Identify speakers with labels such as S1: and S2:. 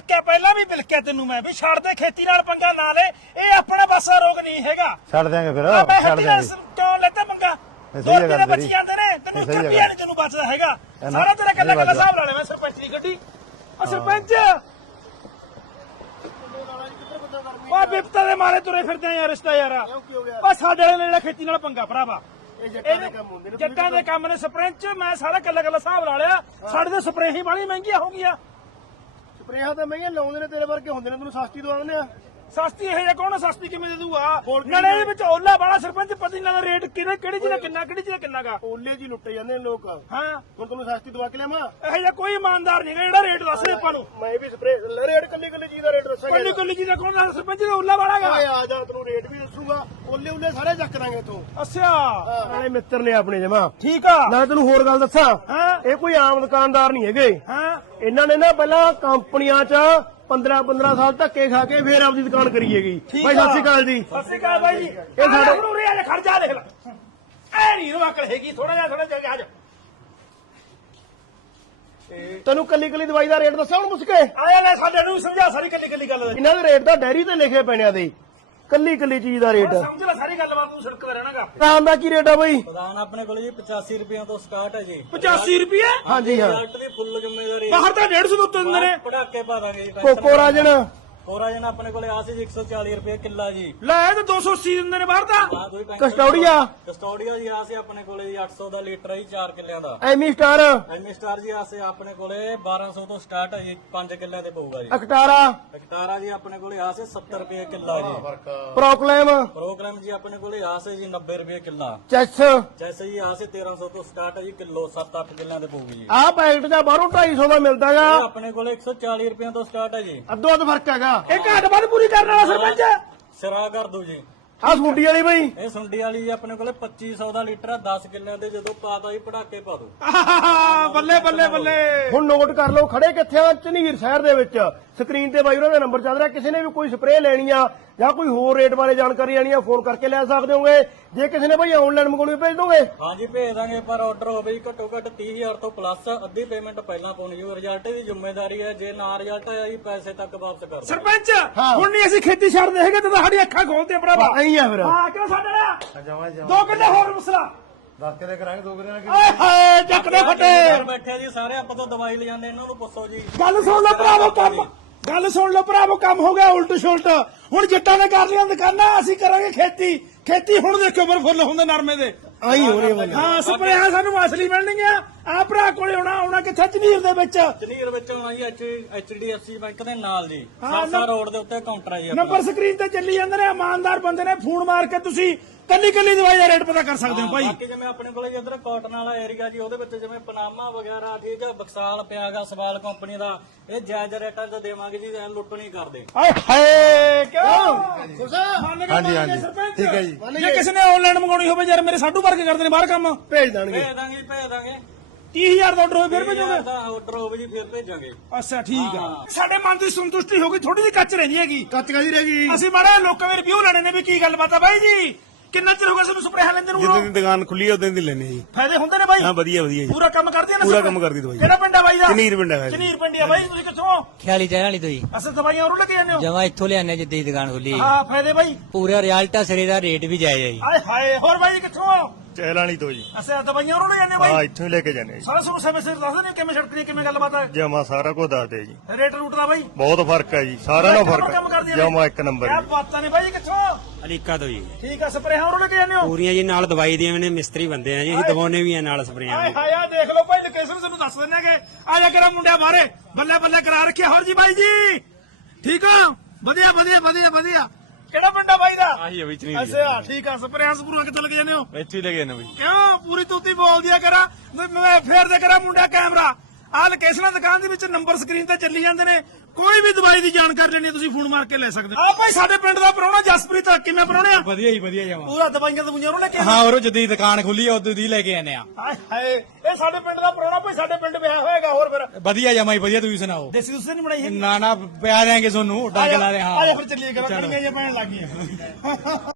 S1: ਬਿਲਕਿਆ ਪਹਿਲਾਂ ਵੀ ਬਿਲਕਿਆ ਤੈਨੂੰ ਮੈਂ ਵੀ ਛੱਡ ਦੇ ਖੇਤੀ ਨਾਲ ਪੰਗਾ ਨਾ ਲੈ ਇਹ ਆਪਣੇ ਪਾਸਾ ਰੋਗ ਨਹੀਂ ਹੈਗਾ
S2: ਛੱਡ ਦਿਆਂਗੇ ਫਿਰ
S1: ਮੈਂ
S2: ਛੱਡ
S1: ਹੱਟੀ ਨਾਲ
S2: ਦਿਆਂਗੇ
S1: ਕਿਉਂ ਲੈਤਾ ਪੰਗਾ
S2: ਇਹ
S1: 2
S2: ਸਹੀ
S1: ਰੁਪਏ
S2: ਗੱਲ
S1: ਬਚ
S2: ਤੇਰੀ।
S1: ਜਾਂਦੇ ਨੇ ਤੈਨੂੰ
S2: ਇਹ ਸਹੀ
S1: ਰੁਪਿਆ ਨਹੀਂ ਤੈਨੂੰ ਬਚਦਾ ਹੈਗਾ
S2: ਨਾ,
S1: ਸਾਰਾ ਤੇਰਾ ਕੱਲਾ
S2: ਨਹੀਂ
S1: ਕੱਲਾ
S2: ਬਚਦਾ।
S1: ਹਿਸਾਬ ਲਾ ਲੈ ਮੈਂ ਸਰਪੰਚ ਦੀ ਗੱਡੀ ਆ ਸਰਪੰਚ ਆ ਬਿਪਤਾ ਦੇ ਮਾਰੇ ਤੁਰੇ ਫਿਰਦੇ ਆ ਯਾਰ ਰਿਸ਼ਤਾ ਯਾਰ ਆ ਸਾਡੇ ਵਾਲੇ ਨੇ ਜਿਹੜਾ ਖੇਤੀ ਨਾਲ ਪੰਗਾ ਭਰਾਵਾ ਜੱਟਾਂ ਦੇ ਕੰਮ ਨੇ ਸਰਪੰਚ ਮੈਂ ਸਾਰਾ ਕੱਲਾ ਕੱਲਾ ਹਿਸਾਬ ਲਾ ਲਿਆ ਸਾਡੇ ਦੇ ਸਪਰੇਅ ਹੀ ਬਾਲੀ ਮਹਿੰਗੀਆਂ ਹੋ ਗਈਆਂ
S3: ਸਪਰੇਹਾਂ ਤਾਂ ਮਹਿੰਗੀਆਂ ਲਾਉਂਦੇ ਨੇ ਤੇਰੇ ਵਰਗੇ ਹੁੰਦੇ ਨੇ ਤੈਨੂੰ ਸਸਤੀ ਦਵਾਉਂਦੇ ਆ
S1: ਸਸਤੀ ਇਹ ਜਿਹਾ ਕੌਣ ਸਸਤੀ ਕਿਵੇਂ ਦੇ ਦੂਗਾ ਨਾਲੇ ਇਹਦੇ ਵਿੱਚ ਓਲਾ ਵਾਲਾ ਸਰਪੰਚ ਪਤਾ ਨਹੀਂ ਲੱਗਦਾ ਰੇਟ ਕਿਹੜੀ ਚੀਜ਼ ਦਾ ਕਿੰਨਾ ਕਿਹੜੀ ਚੀਜ਼ ਦਾ ਕਿੰਨਾ ਗਾ
S3: ਓਲੇ ਜੀ ਲੁੱਟੇ ਜਾਂਦੇ ਨੇ ਲੋਕ
S1: ਹਾਂ
S3: ਹੁਣ ਤੈਨੂੰ ਸਸਤੀ ਦਵਾ ਕੇ ਲਿਆਵਾਂ
S1: ਇਹ ਜਿਹਾ ਕੋਈ ਇਮਾਨਦਾਰ ਨਹੀਂ ਜਿਹੜਾ ਰੇਟ ਦੱਸ ਦੇ ਆਪਾਂ ਨੂੰ
S3: ਮੈਂ ਵੀ ਸਪਰੇ ਰੇਟ ਕੱਲੀ ਕੱਲੀ ਚੀਜ਼ ਦਾ ਰੇਟ ਦੱਸਾਂਗਾ
S1: ਕੱਲੀ ਕੱਲੀ ਚੀਜ਼ ਦਾ ਕੌਣ ਦੱਸ ਸਰਪੰਚ ਦਾ ਓਲਾ ਵਾਲਾ ਗਾ
S3: ਓਏ ਆ ਜਾ ਤੈਨੂੰ ਰੇਟ ਵੀ ਦੱਸੂਗਾ ਓਲੇ ਸਾਰੇ ਚੱਕ ਦਾਂਗੇ ਤੂੰ
S1: ਅੱਛਾ
S3: ਨਾਲੇ ਮਿੱਤਰ ਨੇ ਆਪਣੇ ਜਮਾ
S1: ਠੀਕ ਆ
S3: ਮੈਂ ਤੈਨੂੰ ਹੋਰ ਗੱਲ ਦੱਸਾਂ
S1: ਹਾਂ
S3: ਇਹ ਕੋਈ ਆਮ ਦੁਕਾਨਦਾਰ ਨਹੀਂ ਹੈਗੇ
S1: ਹਾਂ
S3: ਇਹਨਾਂ ਨੇ ਨਾ ਪਹਿਲਾਂ ਕੰਪਨੀਆਂ 'ਚ 15 ਸਾਲ ਧੱਕੇ ਖਾ ਕੇ ਫੇਰ ਆਪਦੀ ਦੁਕਾਨ ਕਰੀਏਗੀ
S1: ਠੀਕ
S3: ਭਾਈ
S1: ਆ।
S3: ਸਤਿ ਸ਼੍ਰੀ ਅਕਾਲ ਜੀ
S1: ਸਤਿ ਸ਼੍ਰੀ ਅਕਾਲ ਬਾਈ ਜੀ
S3: ਇਹ ਸਾਡੇ-
S1: ਹੁਣ ਉਰੇ ਆ ਜਾ ਖੜ ਜਾ ਦੇਖ ਲੈ ਐ ਨਹੀਂ ਨੂੰ ਅਕਲ ਹੈਗੀ ਥੋੜਾ ਜਿਹਾ ਆ ਜਾ
S3: ਤੈਨੂੰ ਕੱਲੀ ਕੱਲੀ ਦਵਾਈ ਦਾ ਰੇਟ ਦੱਸਾਂ ਹੁਣ ਮੁਸਕੇ
S1: ਆਇਆ ਲੈ ਸਾਡੇ ਨੂੰ ਸਮਝਾ ਸਾਰੀ ਕੱਲੀ ਕੱਲੀ ਗੱਲ
S3: ਇਹਨਾਂ ਦੇ ਰੇਟ ਤਾਂ ਡੈਰੀ ਤੇ ਲਿਖੇ ਪੈਣਿਆ ਦੇ ਕੱਲੀ ਕੱਲੀ ਚੀਜ਼ ਦਾ ਰੇਟ
S1: ਸਮਝ ਲੈ ਸਾਰੀ ਗੱਲਬਾਤ ਤੂੰ ਸੜਕ ਤੇ ਰਹਿਣਾਗਾ
S3: ਬਦਾਮ ਦਾ ਕੀ ਰੇਟ ਆ ਬਈ
S4: ਬਦਾਮ ਆਪਣੇ ਕੋਲ ਜੀ 85 ਰੁਪਏ ਤੋਂ ਸਟਾਰਟ ਹੈ ਜੀ
S1: 85 ਰੁਪਏ
S3: ਹਾਂਜੀ ਹਾਂ
S4: ਰਿਜ਼ਲਟ ਦੀ ਫੁੱਲ ਜ਼ਿੰਮੇਵਾਰੀ
S1: ਬਾਹਰ ਤਾਂ 150 ਤੋਂ ਉੱਤੇ ਦਿੰਦੇ ਨੇ
S4: ਪੜਾਕੇ ਪਾ ਦਾਂਗੇ ਜੀ
S3: ਕੋਕੋ ਰਾਜਨ
S4: ਹੋਰਾ ਜਨ ਆਪਣੇ ਕੋਲੇ ਆ ਸੀ ਜੀ 140 ਰੁਪਏ ਕਿੱਲਾ ਜੀ
S1: ਲੈ ਇਹ ਤਾਂ 280 ਦਿੰਦੇ ਨੇ ਬਾਹਰ ਤਾਂ
S4: ਆ ਦੋਈ
S3: ਕਸਟੋਡੀਆ
S4: ਕਸਟੋਡੀਆ ਜੀ ਆ ਸੀ ਆਪਣੇ ਕੋਲੇ ਜੀ 800 ਦਾ ਲੀਟਰ ਹੈ ਜੀ 4 ਕਿੱਲਿਆਂ ਦਾ
S3: ਐਮੀ ਸਟਾਰ
S4: ਐਮੀ ਸਟਾਰ ਜੀ ਆ ਸੀ ਆਪਣੇ ਕੋਲੇ 1200 ਤੋਂ ਸਟਾਰਟ ਹੈ ਜੀ 5 ਕਿੱਲਿਆਂ ਤੇ ਪਊਗਾ ਜੀ
S3: ਅਕਟਾਰਾ
S4: ਹਕਟਾਰਾ ਜੀ ਆਪਣੇ ਕੋਲੇ ਆ ਸੀ 70 ਰੁਪਏ ਕਿੱਲਾ ਜੀ
S3: ਪ੍ਰੋਕਲੇਮ
S4: ਪ੍ਰੋਗਰਾਮ ਜੀ ਆਪਣੇ ਕੋਲੇ ਆ ਸੀ ਜੀ 90 ਰੁਪਏ ਕਿੱਲਾ
S3: ਚੈਸ
S4: ਜੈਸੇ ਜੀ ਆ ਸੀ 1300 ਤੋਂ ਸਟਾਰਟ ਹੈ ਜੀ ਕਿਲੋ 7-8 ਕਿੱਲਿਆਂ ਤੇ ਪਊਗੀ ਜੀ
S3: ਆਹ ਪੈਕਟ ਦਾ ਬਾਹਰੋਂ 250 ਦਾ ਮਿਲਦਾਗਾ
S4: ਇਹ ਆਪਣੇ ਕੋਲੇ 140 ਰੁਪਏ ਤੋਂ ਸਟਾਰਟ ਹੈ ਜੀ
S3: ਅੱਧੋ ਅੱਧ ਫਰਕ ਹੈਗਾ
S1: ਇਹ ਘਾਟ ਵੱਧ ਪੂਰੀ ਕਰਨ ਵਾਲਾ ਸਰਪੰਚ
S4: ਸਿਰਾ ਕਰ ਦੂ ਜੀ
S3: ਆਹ ਸੁੰਡੀ ਵਾਲੀ ਬਈ
S4: ਇਹ ਸੁੰਡੀ ਵਾਲੀ ਜੀ ਆਪਣੇ ਕੋਲੇ 2500 ਦਾ ਲੀਟਰ ਆ 10 ਕਿੱਲਿਆਂ ਦੇ ਜਦੋਂ ਪਾਤਾ ਜੀ ਪੜਾਕੇ ਪਾ ਦੋ
S1: ਆਹਾ, ਬੱਲੇ ਬੱਲੇ ਬੱਲੇ
S3: ਹੁਣ ਨੋਟ ਕਰ ਲਓ ਖੜੇ ਕਿੱਥੇ ਆ ਝਨੀਰ ਸ਼ਹਿਰ ਦੇ ਵਿੱਚ ਸਕਰੀਨ ਤੇ ਬਾਈ ਉਹਨਾਂ ਦਾ ਨੰਬਰ ਚੱਲ ਰਿਹਾ ਕਿਸੇ ਨੇ ਵੀ ਕੋਈ ਸਪਰੇਅ ਲੈਣੀ ਆ ਜਾਂ ਕੋਈ ਹੋਰ ਰੇਟ ਬਾਰੇ ਜਾਣਕਾਰੀ ਲੈਣੀ ਆ ਫੋਨ ਕਰਕੇ ਲੈ ਸਕਦੇ ਹੋਗੇ ਜੇ ਕਿਸੇ ਨੇ ਬਾਈ ਆਨਲਾਈਨ ਮੰਗਾਉਣੀ ਭੇਜ ਦੋਗੇ
S4: ਹਾਂਜੀ ਭੇਜ ਦਾਂਗੇ ਪਰ ਆਰਡਰ ਹੋਵੇ ਜੀ ਘੱਟੋ ਘੱਟ 30000 ਤੋਂ ਪਲੱਸ ਅੱਧੀ ਪੇਮੈਂਟ ਪਹਿਲਾਂ ਪਾਉਣੀ ਜੀ ਰਿਜ਼ਲਟ ਦੀ ਜ਼ਿੰਮੇਵਾਰੀ ਹੈ ਜੇ ਨਾ ਰਿਜ਼ਲਟ ਆਇਆ ਜੀ ਪੈਸੇ ਤੱਕ ਵਾਪਸ ਕਰ ਦਿਓ
S1: ਸਰਪੰਚ ਹੁਣ ਨਹੀਂ ਅਸੀਂ ਖੇਤੀ ਛੱਡਦੇ ਹੈਗੇ ਤੇ ਸਾਡੀ ਅੱਖਾਂ ਖੋਲਦੇ ਭਰਾਵਾ
S3: ਐਂ ਆ ਫਿਰ
S1: ਹਾਂ ਕਿਉਂ ਸਾਡੇ ਨਾਲ
S2: ਜਮਾ ਜਮਾ
S1: 2 ਕਿੱਲੇ ਹੋਰ ਮਸਲਾ
S2: 10 ਕਿਲੇ ਕਰਾਂਗੇ 2 ਕਿਲੇ ਨਾਲ
S1: ਆਏ ਹਾਏ ਚੱਕਦੇ ਫੱਟੇ
S4: ਘਰ ਬੈਠੇ ਜੀ ਸਾਰੇ ਆਪਾਂ ਤੋਂ ਦਵਾਈ ਲੈ ਜਾਂਦੇ ਇਹਨਾਂ ਨੂੰ ਪੁੱਛੋ ਜੀ
S1: ਗੱਲ ਸੁਣ ਲਓ ਭਰਾਵੋ ਕੰਮ ਗੱਲ ਸੁਣ ਲਓ ਭਰਾਵੋ ਕੰਮ ਹੋ ਗਿਆ ਉਲਟ ਛੁਲਟ ਹੁਣ ਜੱਟਾਂ ਨੇ ਕਰ ਲਿਆ ਦੁਕਾਨਾਂ ਅਸੀਂ ਕਰਾਂਗੇ ਖੇਤੀ ਖੇਤੀ ਹੁਣ ਦੇਖੋ ਪਰ ਫੁੱਲ ਹੁੰਦੇ ਨਰਮੇ ਦੇ
S3: ਆਈ ਹੋ ਰਹੀ ਬੰਦੇ
S1: ਹਾਂ ਸਪਰੇਆਂ ਸਾਨੂੰ ਅਸਲੀ ਮਿਲਣਗੀਆਂ ਆ ਭਰਾ ਕੋਲੇ ਆਉਣਾ ਕਿੱਥੇ ਝਨੀਰ ਦੇ ਵਿੱਚ
S4: ਝਨੀਰ ਵਿੱਚ ਆਉਣਾ ਜੀ HDFC ਬੈਂਕ ਦੇ ਨਾਲ ਜੀ ਸਰਸਾ ਰੋਡ ਦੇ ਉੱਤੇ ਕਾਊਂਟਰ ਹੈ ਜੀ ਆਪਣਾ
S1: ਨੰਬਰ ਸਕਰੀਨ ਤੇ ਚੱਲੀ ਜਾਂਦੇ ਨੇ ਇਮਾਨਦਾਰ ਬੰਦੇ ਨੇ ਫੋਨ ਮਾਰ ਕੇ ਤੁਸੀਂ ਕੱਲੀ ਕੱਲੀ ਦਵਾਈ ਦਾ ਰੇਟ ਪਤਾ ਕਰ ਸਕਦੇ ਹੋ ਭਾਈ
S4: ਬਾਕੀ ਜਿਵੇਂ ਆਪਣੇ ਕੋਲੇ ਇਧਰ ਕਾਟਨ ਵਾਲਾ ਏਰੀਆ ਜੀ ਉਹਦੇ ਵਿੱਚ ਜਿਵੇਂ ਪਨਾਮਾ ਵਗੈਰਾ ਠੀਕ ਹੈ ਬਕਸਾਲ ਪਿਆਗਾ ਸਵਾਲ ਕੰਪਨੀ ਦਾ ਇਹ ਜਾਇਜ਼ ਰੇਟਾਂ ਤੇ ਦੇਵਾਂਗੇ ਜੀ ਐਂ ਲੁੱਟ ਨਹੀਂ ਕਰਦੇ
S1: ਆਏ ਹਾਏ ਕਿਉਂ
S2: ਹਾਂਜੀ, ਹਾਂਜੀ। ਠੀਕ ਹੈ ਜੀ।
S1: ਜੇ ਕਿਸੇ ਨੇ ਆਨਲਾਈਨ ਮੰਗਾਉਣੀ ਹੋਵੇ ਯਾਰ ਮੇਰੇ ਸਾਡੂ ਵਰਗੇ ਕਰਦੇ ਨੇ ਬਾਹਰ ਕੰਮ
S3: ਭੇਜ ਦੇਣਗੇ
S4: ਭੇਜ ਦਾਂਗੇ
S1: 30000 ਦਾ ਆਰਡਰ ਹੋਵੇ ਫਿਰ ਭੇਜੋਗੇ
S4: ਦਾ ਆਰਡਰ ਹੋਵੇ ਜੀ ਫਿਰ ਭੇਜਾਂਗੇ
S1: ਅੱਛਾ ਠੀਕ ਆ ਸਾਡੇ ਮਨ ਦੀ ਸੰਤੁਸ਼ਟੀ ਹੋ ਗਈ ਥੋੜੀ ਜਿਹੀ ਕੱਚ ਰਹਿੰਦੀ ਹੈਗੀ
S3: ਕੱਚ ਕਾਦੀ ਰਹਿ ਗਈ
S1: ਅਸੀਂ ਮਾੜਾ ਲੋਕਾਂ ਦੇ ਰਿਵਿਊ ਲੈਣੇ ਨੇ ਵੀ ਕੀ ਗੱਲਬਾਤ ਆ ਬਾਈ ਜੀ ਕਿੰਨਾ ਚਿਰ ਹੋ ਗਿਆ ਸਾਨੂੰ ਸਪਰੇਹਾਂ ਲੈਂਦੇ ਨੂੰ
S5: ਜਿੱਦਾਂ ਦੀ ਦੁਕਾਨ ਖੁੱਲੀ ਆ ਉਦੋਂ ਦੀ ਲੈਣੇ ਜੀ
S1: ਫਾਇਦੇ ਹੁੰਦੇ ਨੇ ਬਾਈ
S5: ਹਾਂ ਵਧੀਆ ਵਧੀਆ ਜੀ
S1: ਪੂਰਾ ਕੰਮ ਕਰਦੇ ਆ ਨਾ
S5: ਪੂਰਾ
S1: ਸਪਰੇਅ?
S5: ਕੰਮ ਕਰਦੀ ਦਵਾਈ।
S1: ਕਿਹੜਾ ਪਿੰਡ ਆ ਬਾਈ ਦਾ
S5: ਝਨੀਰ ਪਿੰਡ ਹੈ ਜੀ।
S1: ਝਨੀਰ ਪਿੰਡ ਆ ਬਾਈ ਤੁਸੀਂ ਕਿੱਥੋਂ
S6: ਖਿਆਲੀ ਚਹਿਲ ਵਾਲੀ ਤੋਂ ਜੀ
S1: ਅਸਲ ਦਵਾਈਆਂ ਉਰੋਂ ਲੈ ਕੇ ਜਾਂਦੇ ਹੋ
S6: ਜਮਾ ਇੱਥੋਂ ਲਿਆਨੇ ਜਿੱਦੀ ਦੁਕਾਨ ਖੁੱਲੀ
S1: ਹਾਂ ਫਾਇਦੇ ਬਾਈ
S6: ਪੂਰਾ ਰਿਜ਼ਲਟ ਆ ਸਿਰੇ ਦਾ ਰੇਟ ਵੀ ਜਾਇਜ਼ ਹੈ ਜੀ
S1: ਆਏ ਹਾਏ ਹੋਰ ਬਾਈ ਕਿੱਥੋਂ
S5: ਚਹਿਲ ਵਾਲੀ ਤੋਂ ਜੀ
S1: ਅਸਲ ਦਵਾਈਆਂ ਉਰੋਂ ਲੈ ਜਾਂਦੇ ਹੋ
S5: ਹਾਂ
S1: ਬਾਈ
S5: ਇੱਥੋਂ ਹੀ ਲੈ ਕੇ ਜਾਂਦੇ ਜੀ
S1: ਸਾਰਾ ਸਮੇਂ ਸਿਰ ਦੱਸ ਦਿੰਦੇ ਕਿਵੇਂ ਛੜਕਣੀ ਕਿਵੇਂ ਗੱਲਬਾਤ ਹੈ
S5: ਜਮਾ ਸਾਰਾ ਕੁਝ ਦੱਸਦੇ ਜੀ
S1: ਰੇਟ ਰੂਟ ਦਾ ਬਾਈ
S5: ਬਹੁਤ ਫਰਕ ਹੈ ਜੀ ਸਾਰਿਆਂ ਨਾਲੋਂ
S1: ਕੰਮ
S5: ਫਰਕ
S1: ਕਰਦੀਆਂ
S5: ਹੈ
S1: ਨੇ।
S5: ਜਮਾ ਇੱਕ ਨੰਬਰ
S1: ਕਿਆ
S5: ਜੀ
S1: ਬਾਤਾਂ ਨੇ ਬਾਈ ਕਿੱਥੋਂ
S7: ਅਲੀਕਾ ਤੋਂ ਜੀ
S1: ਠੀਕ ਆ ਸਪਰੇਹਾਂ ਉਰੋਂ ਲੈ ਕੇ ਜਾਂਦੇ ਹੋ
S7: ਪੂਰੀਆਂ ਜੀ ਨਾਲ ਦਵਾਈ ਦੀਆਂ ਨੇ ਮਿਸਤਰੀ ਬੰਦੇ ਆ ਜੀ ਅਸੀਂ ਦਵਾਉਨੇ ਵੀ ਆ ਨਾਲ ਸਪਰੇਆਂ
S1: ਆਏ
S7: ਵੀ
S1: ਹਾਏ ਆ ਦੇਖ ਲਓ ਭਾਈ ਲੋਕੇਸ਼ਨ ਤੁਹਾਨੂੰ ਦੱਸ ਦਿੰਦੇ ਕਿ ਆ ਜਾ ਕਰਾ ਮੁੰਡਿਆ ਬਾਹਰੇ ਬੱਲੇ ਬੱਲੇ ਕਰਾ ਰੱਖਿਆ ਹੋਰ ਜੀ ਬਾਈ ਜੀ ਠੀਕ ਆ ਵਧੀਆ ਵਧੀਆ ਵਧੀਆ ਵਧੀਆ ਕਿਹੜਾ ਪਿੰਡ ਆ ਬਾਈ ਦਾ
S7: ਆਹੀ ਵਿੱਚ
S1: ਅੱਛਾ ਠੀਕ ਆ ਸਪਰੇਹਾਂ ਸਪਰੂਆਂ ਕਿੱਥੇ ਲੱਗ ਜਾਂਦੇ ਹੋ
S7: ਇੱਥੇ ਹੀ ਲੱਗੇ ਨੇ ਬਈ
S1: ਕਿਉਂ ਪੂਰੀ ਤੂਤੀ ਬੋਲਦੀ ਆ ਕਰਾ ਮੈਂ ਫੇਰ ਦੇ ਕਰਾ ਮੁੰਡਾ ਕੈਮਰਾ ਆ ਲੋਕੇਸ਼ਨਾਂ ਦੁਕਾਨ ਦੇ ਵਿੱਚ ਨੰਬਰ ਸਕਰੀਨ ਤੇ ਚੱਲੀ ਜਾਂਦੇ ਨੇ ਕੋਈ ਵੀ ਦਵਾਈ ਦੀ ਜਾਣਕਾਰੀ ਲੈਣੀ ਤੁਸੀਂ ਫੋਨ ਮਾਰ ਕੇ ਲੈ ਸਕਦੇ ਹੋ ਆ ਭਾਈ ਸਾਡੇ ਪਿੰਡ ਦਾ ਪ੍ਰਾਹੁਣਾ ਜਸਪ੍ਰੀਤ ਕਿਵੇਂ ਪ੍ਰਾਹੁਣਿਆ
S7: ਵਧੀਆ ਹੀ ਵਧੀਆ ਜਾਵਾ
S1: ਪੂਰਾ ਦਵਾਈਆਂ ਦਵਾਈਆਂ ਉਹਨੂੰ ਲੈ ਕੇ
S7: ਹਾਂ ਉਹ ਜਦੀ ਦੁਕਾਨ ਖੁੱਲੀ ਆ ਉਦੋਂ ਦੀ ਲੈ ਕੇ ਆਨੇ ਆ
S1: ਹਾਏ ਹਾਏ ਇਹ ਸਾਡੇ ਪਿੰਡ ਦਾ ਪ੍ਰਾਹੁਣਾ ਭਾਈ ਸਾਡੇ ਪਿੰਡ ਵਿਆਹ ਹੋਏਗਾ ਹੋਰ ਫਿਰ
S7: ਵਧੀਆ ਜਾਮਾ ਹੀ ਵਧੀਆ ਤੁਸੀਂ ਸੁਣਾਓ
S1: ਦੇਸੀ ਦੁੱਧ ਨਹੀਂ ਬਣਾਈ ਹੈਗੀ
S7: ਨਾ ਨਾ ਪਿਆ ਦੇਾਂਗੇ ਤੁਹਾਨੂੰ ਡੰਗ ਲਾ ਰਹੇ
S1: ਆ
S7: ਹਾਂ
S1: ਜਾ ਫਿਰ ਚੱਲੀਏ ਕਰਾ ਕੜੀਆਂ ਜਿਹੀਆਂ ਪੈਣ ਲੱਗ ਗਈਆਂ